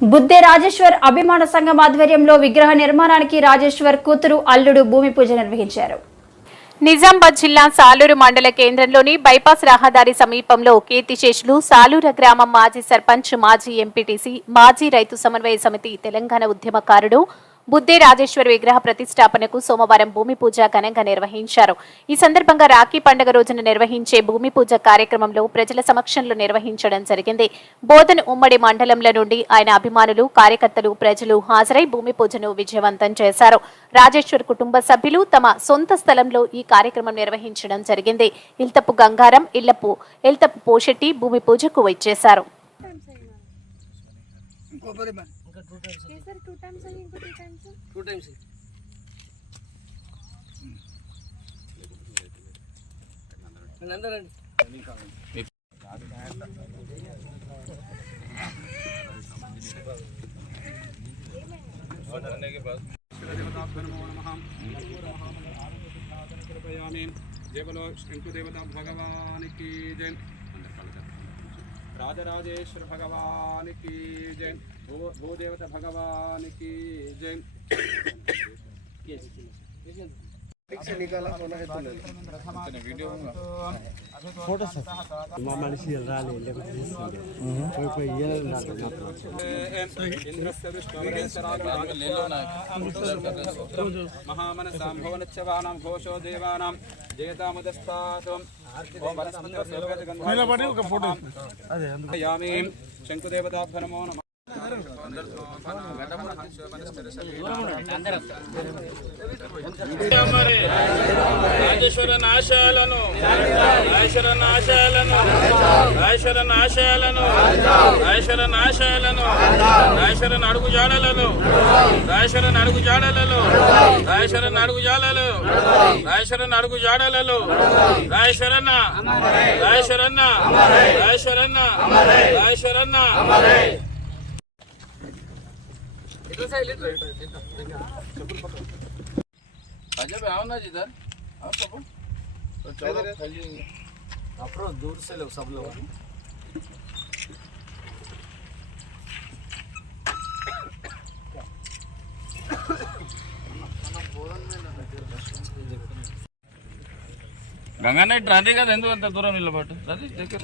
బుద్ధే రాజేశ్వర్ అభిమాన సంఘం ఆధ్వర్యంలో విగ్రహ నిర్మాణానికి రాజేశ్వర్ కూతురు అల్లుడు భూమి పూజ నిర్వహించారు. నిజామాబాద్ జిల్లా సాలూరు మండల కేంద్రంలోని బైపాస్ రహదారి సమీపంలో కీర్తిశేషులు సాలూర గ్రామం మాజీ సర్పంచ్ మాజీ ఎంపీటీసీ మాజీ రైతు సమన్వయ సమితి తెలంగాణ ఉద్యమకారుడు బుద్దే రాజేశ్వరి విగ్రహ ప్రతిష్టాపనకు సోమవారం భూమి పూజ ఘనంగా నిర్వహించారు. ఈ సందర్భంగా రాఖీ పండుగ రోజున నిర్వహించే భూమి పూజ కార్యక్రమంలో ప్రజల సమక్షంలో నిర్వహించడం జరిగింది. బోధన్ ఉమ్మడి మండలంల నుండి ఆయన అభిమానులు కార్యకర్తలు ప్రజలు హాజరై భూమి పూజను విజయవంతం చేశారు. రాజేశ్వర్ కుటుంబ సభ్యులు తమ సొంత స్థలంలో ఈ కార్యక్రమం నిర్వహించడం జరిగింది. ఇల్తపు గంగారం ఇల్లపు ఇల్తపు పోషెట్టి భూమి పూజకు వచ్చేశారు. ఇంకో పది మంది టూ టైమ్స్ అందరండి జయబలో శంకుదేవత భగవానికి జై రాజరాజేశ్వర భగవానికి జై భూ భూదేవత భగవానికి జై మహామనసాంభవనచ్చవానాం ఘోషో దేవానాం జయతాముదస్తాతం ఓం యామి. శంకుదేవతాభ్య నమో నమ. రాజేశ్వర నాశాలను రాజేశ్వర నాశాలను రాజేశ్వర నాశాలను రాజేశ్వర నాశాలను రాజేశ్వర నడుగు జాడలను రాజేశ్వర నడుగు జాడలలో రాజేశ్వర నడుగు జాడలు రాజేశ్వర నడుగు జాడలలో రాజేశ్వరన్న రాజేశ్వరన్న రాజేశ్వరన్న రాజేశ్వరన్న अजब आओ ना जिधर आओ सब तो चलो खाली अप्रोच दूर से लोग सब लोग గంగా నైట్ రాదే కదా ఎందుకు అంత దూరం నిలబట్టు రాదే దగ్గర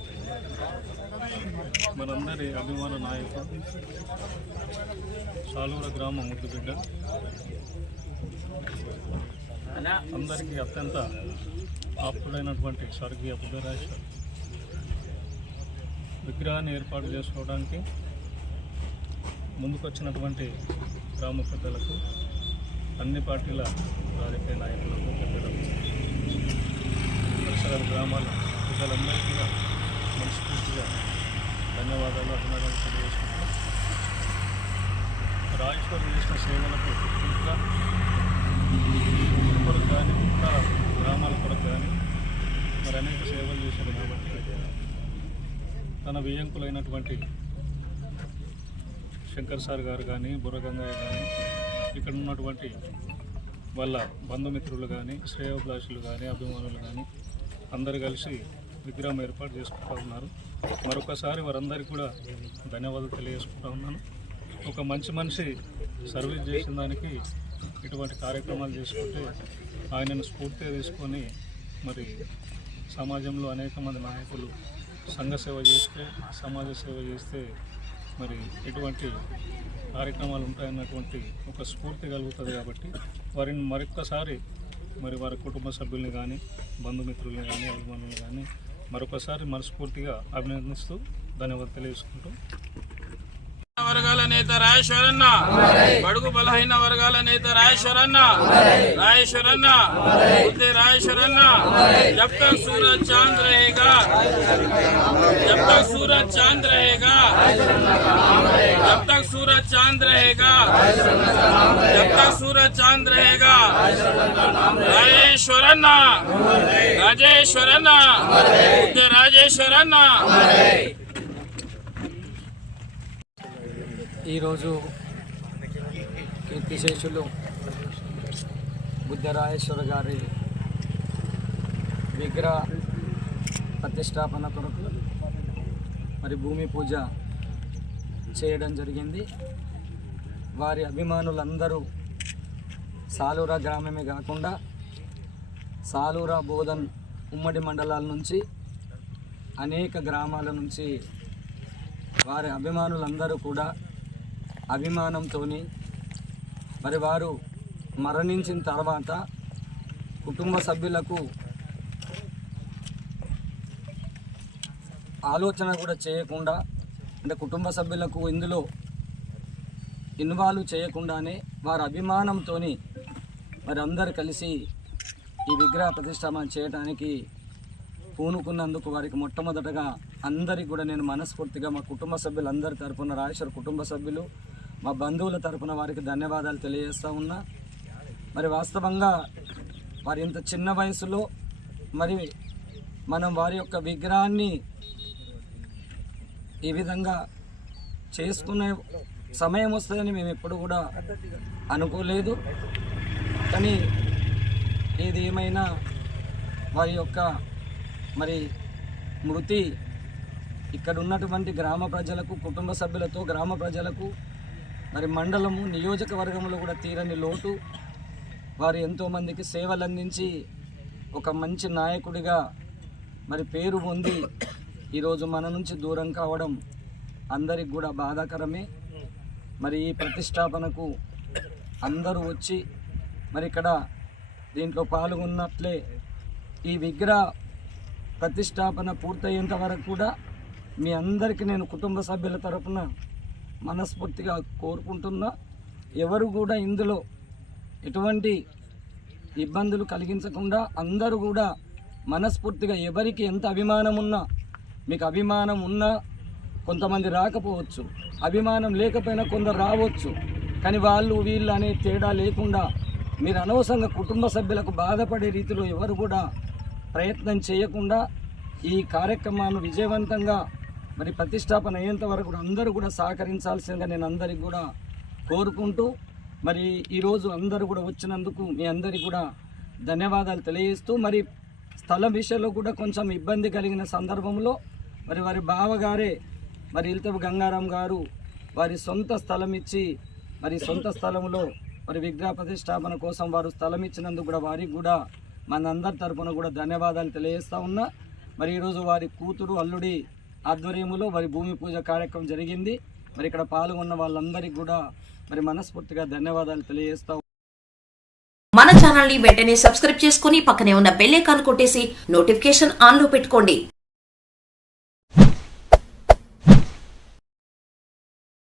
మనందరి అభిమాన నాయకుడు సాలూర గ్రామ ముద్దుబిడ్డ అందరికీ అత్యంత ఆప్తుడైనటువంటి స్వర్గీయ బుద్ధరాజేశ్వర్ విగ్రహాన్ని ఏర్పాటు చేసుకోవడానికి ముందుకొచ్చినటువంటి గ్రామ పెద్దలకు అన్ని పార్టీల రాజకీయ నాయకులకు పెద్దలకు పరిసర గ్రామాల ప్రజలందరికీ కూడా మనస్ఫూర్తిగా ధన్యవాదాలు. అభినందనలు తెలియజేసుకుంటున్నాం రాజేశ్వర్ చేసిన సేవలకు ఇంకా కొరకు కానీ ఇంకా గ్రామాల కొరకు కానీ మరి అనేక సేవలు చేశారు కాబట్టి తన వియంకులైనటువంటి శంకర్ సార్ గారు కానీ బుర్రగంగయ్య కానీ ఇక్కడ ఉన్నటువంటి వాళ్ళ బంధుమిత్రులు కానీ శ్రేయోభిలాషులు కానీ అభిమానులు కానీ అందరు కలిసి విగ్రహం ఏర్పాటు చేసుకుంటూ ఉన్నారు. మరొకసారి వారందరికీ కూడా ధన్యవాదాలు తెలియజేసుకుంటా ఉన్నాను. ఒక మంచి మనిషి సర్వీస్ చేసిన దానికి ఇటువంటి కార్యక్రమాలు చేసుకుంటే ఆయనను స్ఫూర్తిగా తీసుకొని మరి సమాజంలో అనేక మంది నాయకులు సంఘ సేవ చేస్తే సమాజ సేవ చేస్తే మరి ఎటువంటి కార్యక్రమాలు ఉంటాయన్నటువంటి ఒక స్ఫూర్తి కలుగుతుంది కాబట్టి వారిని మరొక్కసారి మరి వారి కుటుంబ సభ్యుల్ని కానీ బంధుమిత్రుల్ని కానీ అభిమానులు కానీ మరొకసారి మనస్ఫూర్తిగా అభినందిస్తూ ధన్యవాదాలు తెలియజేసుకుంటూ వర్గాల నేత రాజేశ్వరన్న బడుగు బలహీన వర్గాల నేత రాజేశ్వరన్న రాజేశ్వరన్న బుద్ధి రాజేశ్వరన్న జబ్ తక్ సూరజ్ చాంద్ रहेगा जब तक सूरज चांद रहेगा जब तक सूरज चांद रहेगा जब तक सूरज चांद रहेगा राजेश्वरन्न राजेश्वरन्न बुद्ध राजेश्वरन्न ఈరోజు కీర్తిశేషులు బుద్ధరాజేశ్వర గారి విగ్రహ ప్రతిష్టాపన కొరకు మరి భూమి పూజ చేయడం జరిగింది వారి అభిమానులందరూ సాలూరా గ్రామమే కాకుండా సాలూరా బోధన్ ఉమ్మడి మండలాల నుంచి అనేక గ్రామాల నుంచి వారి అభిమానులందరూ కూడా అభిమానంతో మరి వారు మరణించిన తర్వాత కుటుంబ సభ్యులకు ఆలోచన కూడా చేయకుండా అంటే కుటుంబ సభ్యులకు ఇందులో ఇన్వాల్వ్ చేయకుండానే వారి అభిమానంతో మరి అందరు కలిసి ఈ విగ్రహ ప్రతిష్టాపన చేయడానికి పూనుకున్నందుకు వారికి మొట్టమొదటగా అందరికి కూడా నేను మనస్ఫూర్తిగా మా కుటుంబ సభ్యులందరి తరపున రాజేశ్వర కుటుంబ సభ్యులు మా బంధువుల తరపున వారికి ధన్యవాదాలు తెలియజేస్తూ ఉన్నా. మరి వాస్తవంగా వారి ఇంత చిన్న వయసులో మరి మనం వారి యొక్క విగ్రహాన్ని ఈ విధంగా చేసుకునే సమయం వస్తుందని మేము ఎప్పుడు కూడా అనుకోలేదు. కానీ ఏది ఏమైనా వారి యొక్క మరి మృతి ఇక్కడ ఉన్నటువంటి గ్రామ ప్రజలకు కుటుంబ సభ్యులతో గ్రామ ప్రజలకు మరి మండలము నియోజకవర్గంలో కూడా తీరని లోటు. వారు ఎంతోమందికి సేవలు అందించి ఒక మంచి నాయకుడిగా మరి పేరు పొంది ఈరోజు మన నుంచి దూరం కావడం అందరికి కూడా బాధాకరమే. మరి ఈ ప్రతిష్టాపనకు అందరూ వచ్చి మరి ఇక్కడ దీంట్లో పాల్గొన్నట్లే ఈ విగ్రహ ప్రతిష్టాపన పూర్తయ్యేంత వరకు కూడా మీ అందరికీ నేను కుటుంబ సభ్యుల తరపున మనస్ఫూర్తిగా కోరుకుంటున్నా. ఎవరు కూడా ఇందులో ఎటువంటి ఇబ్బందులు కలిగించకుండా అందరూ కూడా మనస్ఫూర్తిగా ఎవరికి ఎంత అభిమానం ఉన్నా మీకు అభిమానం ఉన్నా కొంతమంది రాకపోవచ్చు. అభిమానం లేకపోయినా కొందరు రావచ్చు. కానీ వాళ్ళు వీళ్ళు అనే తేడా లేకుండా మీరు అనవసరంగా కుటుంబ సభ్యులకు బాధపడే రీతిలో ఎవరు కూడా ప్రయత్నం చేయకుండా ఈ కార్యక్రమాన్ని విజయవంతంగా మరి ప్రతిష్టాపన అయ్యేంత వరకు కూడా అందరూ కూడా సహకరించాల్సిందిగా నేను అందరికి కూడా కోరుకుంటూ మరి ఈరోజు అందరూ కూడా వచ్చినందుకు మీ అందరికి కూడా ధన్యవాదాలు తెలియజేస్తూ మరి స్థలం విషయంలో కూడా కొంచెం ఇబ్బంది కలిగిన సందర్భంలో మరి వారి బావగారే మరి ఇల్తపు గంగారాం గారు వారి సొంత స్థలం ఇచ్చి మరి సొంత స్థలంలో మరి విగ్రహ ప్రతిష్టాపన కోసం వారు స్థలం ఇచ్చినందుకు కూడా వారికి కూడా మనందరి తరపున కూడా ధన్యవాదాలు తెలియజేస్తా ఉన్నా. మరి ఈరోజు వారి కూతురు అల్లుడి ఆధ్వర్యంలో వారి భూమి పూజ కార్యక్రమం జరిగింది. మరి ఇక్కడ పాల్గొన్న వాళ్ళందరికీ కూడా మరి మనస్ఫూర్తిగా ధన్యవాదాలు తెలియజేస్తా మన ఛానల్ని వెంటనే సబ్స్క్రైబ్ చేసుకుని పక్కనే ఉన్న బెల్ ఐకాన్ కొట్టేసి నోటిఫికేషన్ ఆన్లో పెట్టుకోండి.